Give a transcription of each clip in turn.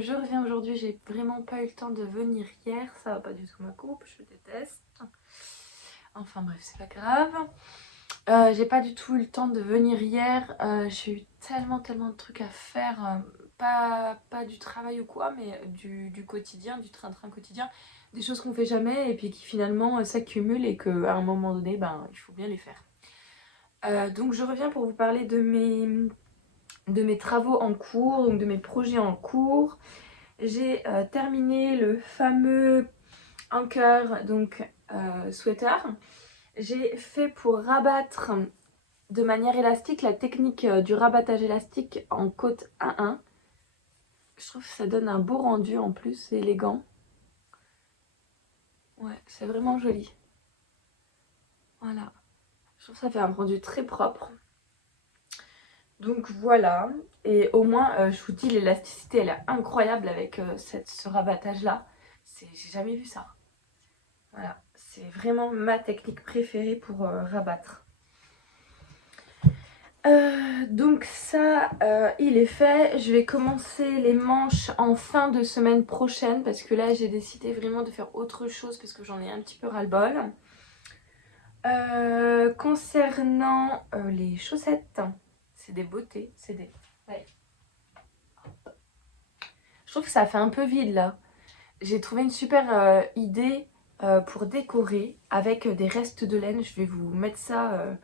je reviens aujourd'hui, j'ai vraiment pas eu le temps de venir hier, ça va pas du tout ma coupe, je déteste. Enfin bref, c'est pas grave. J'ai pas du tout eu le temps de venir hier, j'ai eu tellement de trucs à faire, pas du travail ou quoi, mais du quotidien, du train-train quotidien, des choses qu'on fait jamais et puis qui finalement s'accumulent et qu'à un moment donné, ben, il faut bien les faire. Donc je reviens pour vous parler de mes travaux en cours, donc de mes projets en cours. J'ai terminé le fameux anchor, donc sweater. J'ai fait pour rabattre de manière élastique la technique du rabattage élastique en côte 1-1. Je trouve que ça donne un beau rendu en plus, c'est élégant. Ouais, c'est vraiment joli. Voilà. Je trouve que ça fait un rendu très propre. Donc voilà, et au moins je vous dis l'élasticité elle est incroyable avec ce rabattage là, j'ai jamais vu ça. Voilà, c'est vraiment ma technique préférée pour rabattre. Donc ça il est fait, je vais commencer les manches en fin de semaine prochaine parce que là j'ai décidé vraiment de faire autre chose parce que j'en ai un petit peu ras-le-bol. Concernant les chaussettes, c'est des beautés, c'est des... Ouais. Je trouve que ça fait un peu vide là. J'ai trouvé une super idée pour décorer avec des restes de laine. Je vais vous mettre ça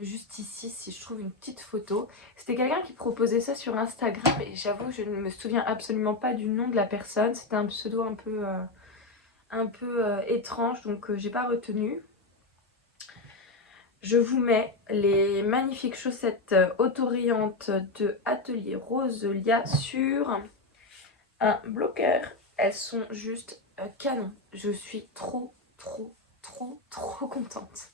juste ici si je trouve une petite photo. C'était quelqu'un qui proposait ça sur Instagram et j'avoue je ne me souviens absolument pas du nom de la personne. C'était un pseudo un peu étrange donc j'ai pas retenu. Je vous mets les magnifiques chaussettes autorayantes de Atelier Roselia sur un bloqueur. Elles sont juste canon. Je suis trop contente.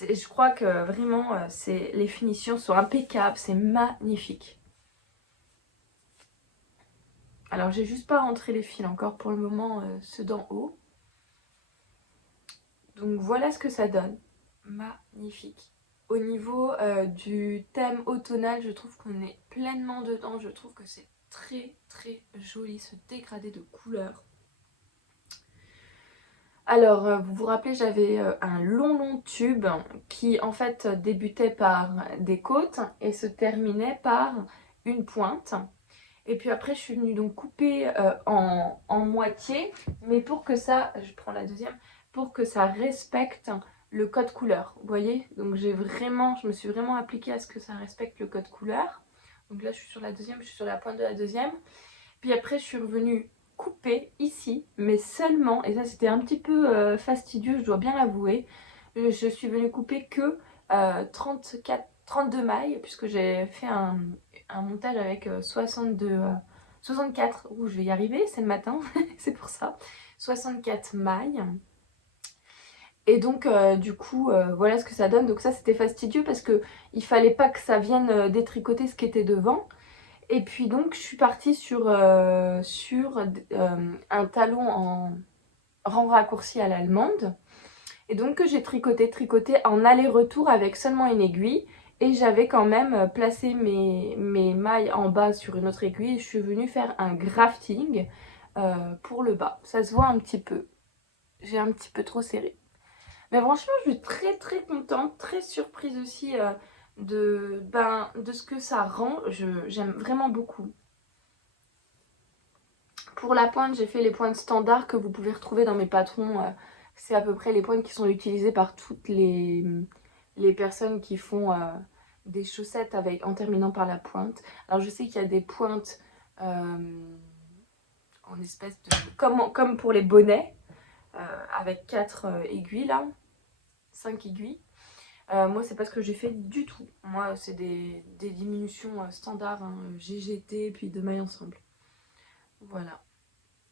Je crois que vraiment les finitions sont impeccables, c'est magnifique. Alors j'ai juste pas rentré les fils encore pour le moment, ceux d'en haut. Donc voilà ce que ça donne. Magnifique. Au niveau du thème automnal, je trouve qu'on est pleinement dedans. Je trouve que c'est très joli ce dégradé de couleurs. Alors, vous vous rappelez, j'avais un long tube qui en fait débutait par des côtes et se terminait par une pointe. Et puis après, je suis venue donc couper en moitié, mais pour que ça, je prends la deuxième, pour que ça respecte le code couleur. Vous voyez? Donc je me suis vraiment appliquée à ce que ça respecte le code couleur. Donc là, je suis sur la deuxième, je suis sur la pointe de la deuxième. Puis après, je suis revenue couper ici, mais seulement, et ça c'était un petit peu fastidieux, je dois bien l'avouer, je suis venue couper que 32 mailles, puisque j'ai fait un montage avec 64, où je vais y arriver, c'est le matin, c'est pour ça, 64 mailles. Et donc du coup voilà ce que ça donne. Donc ça c'était fastidieux parce que il fallait pas que ça vienne détricoter ce qui était devant. Et puis donc je suis partie sur un talon en rang raccourci à l'allemande. Et donc que j'ai tricoté en aller-retour avec seulement une aiguille. Et j'avais quand même placé mes mailles en bas sur une autre aiguille. Et je suis venue faire un grafting pour le bas. Ça se voit un petit peu. J'ai un petit peu trop serré. Mais franchement, je suis très contente, très surprise aussi de ce que ça rend. J'aime vraiment beaucoup. Pour la pointe, j'ai fait les pointes standards que vous pouvez retrouver dans mes patrons. C'est à peu près les pointes qui sont utilisées par toutes les personnes qui font des chaussettes en terminant par la pointe. Alors je sais qu'il y a des pointes en espèce de... Comme pour les bonnets, avec 4 aiguilles là, 5 aiguilles. Moi c'est pas ce que j'ai fait du tout. Moi c'est des diminutions standards, hein, GGT puis de mailles ensemble. Voilà.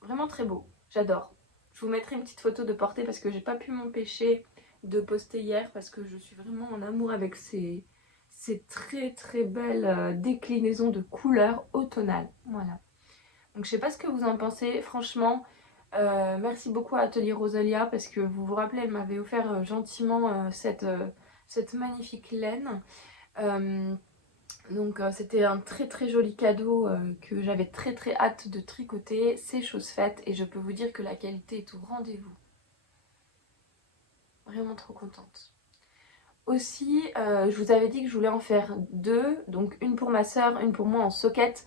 Vraiment très beau, j'adore. Je vous mettrai une petite photo de portée parce que j'ai pas pu m'empêcher de poster hier parce que je suis vraiment en amour avec ces très belles déclinaisons de couleurs automnales. Voilà. Donc je sais pas ce que vous en pensez, franchement. Merci beaucoup à Atelier Rosalia parce que vous vous rappelez, elle m'avait offert gentiment cette magnifique laine. Donc c'était un très très joli cadeau que j'avais très très hâte de tricoter. C'est chose faite et je peux vous dire que la qualité est au rendez-vous. Vraiment trop contente. Aussi, je vous avais dit que je voulais en faire deux, donc une pour ma soeur, une pour moi en socket.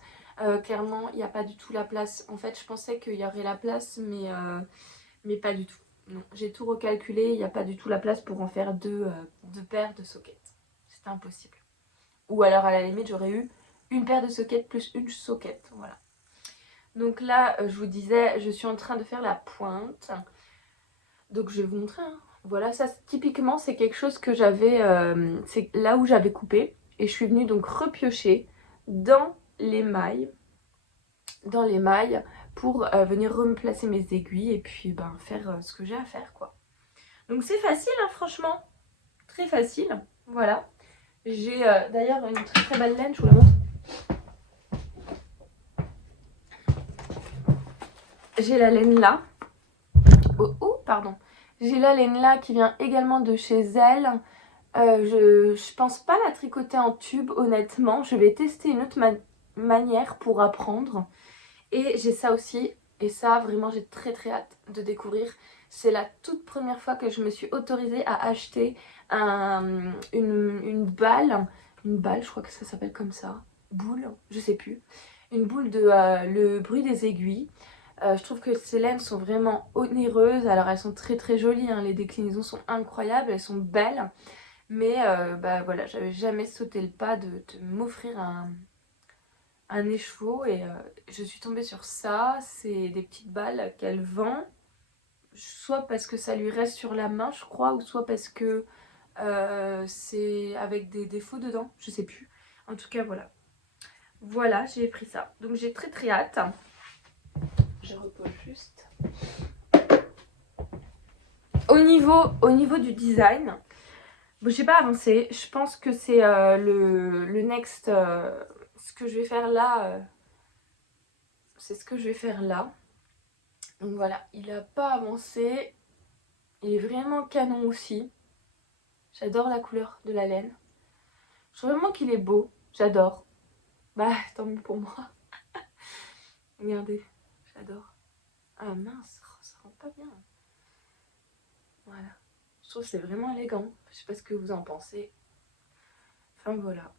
Clairement, il n'y a pas du tout la place. En fait, je pensais qu'il y aurait la place, mais pas du tout. Non, j'ai tout recalculé, il n'y a pas du tout la place pour en faire deux paires de sockets. C'était impossible. Ou alors, à la limite, j'aurais eu une paire de sockets plus une socket. Voilà. Donc là, je vous disais, je suis en train de faire la pointe. Donc je vais vous montrer, hein. Voilà, ça typiquement c'est quelque chose que j'avais, c'est là où j'avais coupé. Et je suis venue donc repiocher dans les mailles, pour venir replacer mes aiguilles et puis ben, faire ce que j'ai à faire quoi. Donc c'est facile hein, franchement, très facile, voilà. J'ai d'ailleurs une très très belle laine, je vous la montre. J'ai la laine là, pardon. J'ai la laine là qui vient également de chez elle. Je pense pas la tricoter en tube honnêtement. Je vais tester une autre manière pour apprendre. Et j'ai ça aussi. Et ça vraiment j'ai très très hâte de découvrir. C'est la toute première fois que je me suis autorisée à acheter une balle. Une balle, je crois que ça s'appelle comme ça. Boule, je sais plus. Une boule de le bruit des aiguilles. Je trouve que ces laines sont vraiment onéreuses. Alors elles sont très très jolies, hein. Les déclinaisons sont incroyables, elles sont belles. Mais bah voilà, j'avais jamais sauté le pas de m'offrir un écheveau et je suis tombée sur ça. C'est des petites balles qu'elle vend, soit parce que ça lui reste sur la main, je crois, ou soit parce que c'est avec des défauts dedans, je sais plus. En tout cas, voilà. Voilà, j'ai pris ça. Donc j'ai très très hâte. Je repose juste. Au niveau du design, bon, j'ai pas avancé. Je pense que c'est le next. Ce que je vais faire là, c'est ce que je vais faire là. Donc voilà, il a pas avancé. Il est vraiment canon aussi. J'adore la couleur de la laine. Je trouve vraiment qu'il est beau. J'adore. Bah, tant mieux pour moi. Regardez, j'adore. Ah mince, oh, ça rend pas bien. Voilà. Je trouve que c'est vraiment élégant. Je sais pas ce que vous en pensez. Enfin voilà.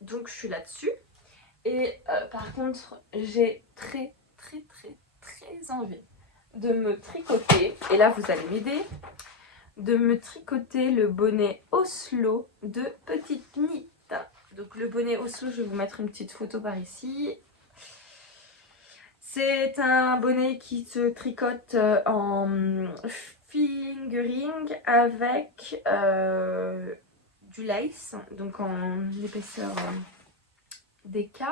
Donc je suis là-dessus. Et par contre, j'ai très très très très envie de me tricoter. Et là, vous allez m'aider. De me tricoter le bonnet Oslo de Petite Nit. Donc le bonnet Oslo, je vais vous mettre une petite photo par ici. C'est un bonnet qui se tricote en fingering avec du lace, donc en épaisseur DK.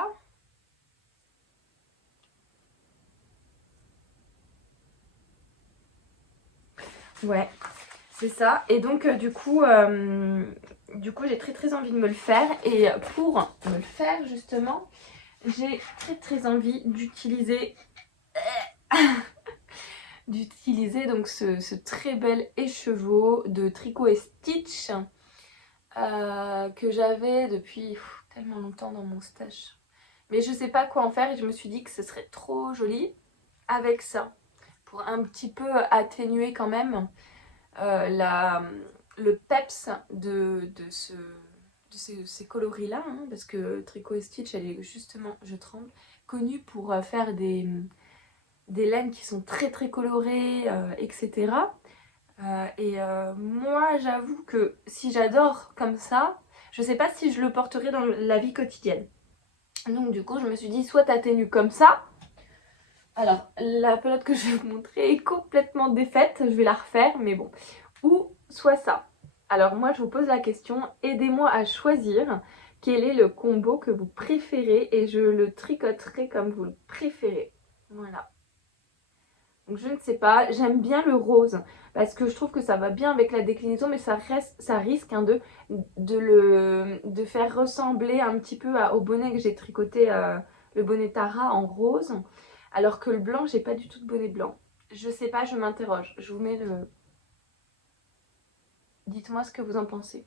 Ouais, c'est ça. Et donc du coup j'ai très très envie de me le faire. Et pour me le faire justement, j'ai très très envie d'utiliser donc ce très bel écheveau de Tricot et Stitch que j'avais depuis tellement longtemps dans mon stash. Mais je sais pas quoi en faire et je me suis dit que ce serait trop joli avec ça. Pour un petit peu atténuer quand même le peps ces coloris-là. Hein, parce que Tricot et Stitch, elle est justement, je tremble, connue pour faire des laines qui sont très très colorées, etc. Moi, j'avoue que si j'adore comme ça, je sais pas si je le porterai dans la vie quotidienne. Donc du coup, je me suis dit, soit t'atténues comme ça. Alors, la pelote que je vais vous montrer est complètement défaite. Je vais la refaire, mais bon. Ou soit ça. Alors moi, je vous pose la question. Aidez-moi à choisir quel est le combo que vous préférez et je le tricoterai comme vous le préférez. Voilà. Donc je ne sais pas, j'aime bien le rose parce que je trouve que ça va bien avec la déclinaison, mais ça risque hein, de faire ressembler un petit peu au bonnet que j'ai tricoté, le bonnet Tara en rose, alors que le blanc, j'ai pas du tout de bonnet blanc. Je sais pas, je m'interroge. Je vous mets le... Dites-moi ce que vous en pensez.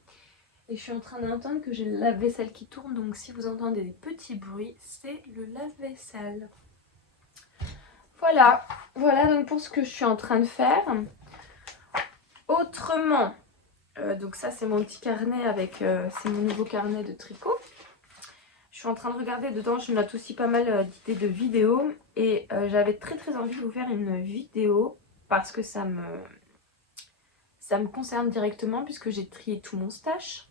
Et je suis en train d'entendre que j'ai le lave-vaisselle qui tourne, donc si vous entendez des petits bruits, c'est le lave-vaisselle. Voilà, voilà donc pour ce que je suis en train de faire. Autrement, donc ça c'est mon petit carnet avec, c'est mon nouveau carnet de tricot. Je suis en train de regarder dedans, je note aussi pas mal d'idées de vidéos. Et j'avais très envie de vous faire une vidéo parce que ça me concerne directement puisque j'ai trié tout mon stash.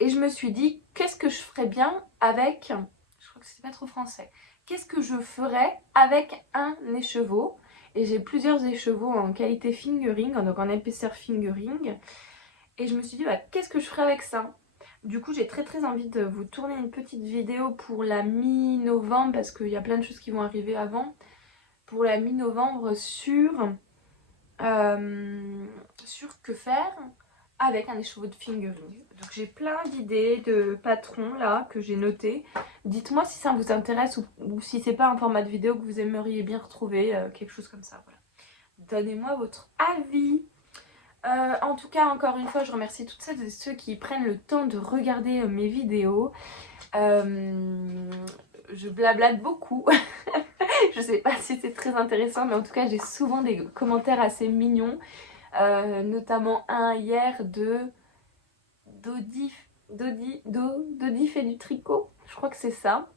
Et je me suis dit, qu'est-ce que je ferais bien avec, je crois que c'est pas trop français, qu'est-ce que je ferais avec un écheveau? Et j'ai plusieurs écheveaux en qualité fingering, donc en épaisseur fingering. Et je me suis dit, bah, qu'est-ce que je ferais avec ça? Du coup, j'ai très envie de vous tourner une petite vidéo pour la mi-novembre, parce qu'il y a plein de choses qui vont arriver avant. Pour la mi-novembre sur que faire avec un écheveau de fingering. Donc j'ai plein d'idées de patrons là que j'ai notés. Dites-moi si ça vous intéresse ou si c'est pas un format de vidéo que vous aimeriez bien retrouver, quelque chose comme ça. Voilà. Donnez-moi votre avis. En tout cas, encore une fois, je remercie toutes celles et ceux qui prennent le temps de regarder mes vidéos. Je blablate beaucoup. Je sais pas si c'est très intéressant, mais en tout cas, j'ai souvent des commentaires assez mignons. Notamment un hier de Dodi fait du tricot, je crois que c'est ça.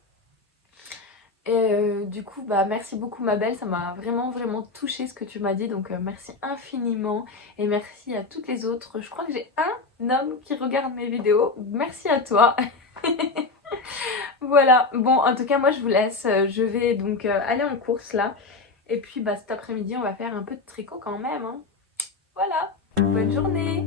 Et du coup, bah merci beaucoup ma belle, ça m'a vraiment touchée ce que tu m'as dit, donc merci infiniment. Et merci à toutes les autres, je crois que j'ai un homme qui regarde mes vidéos, merci à toi. Voilà, bon en tout cas moi je vous laisse, je vais donc aller en course là. Et puis bah cet après-midi on va faire un peu de tricot quand même, hein. Voilà, bonne journée.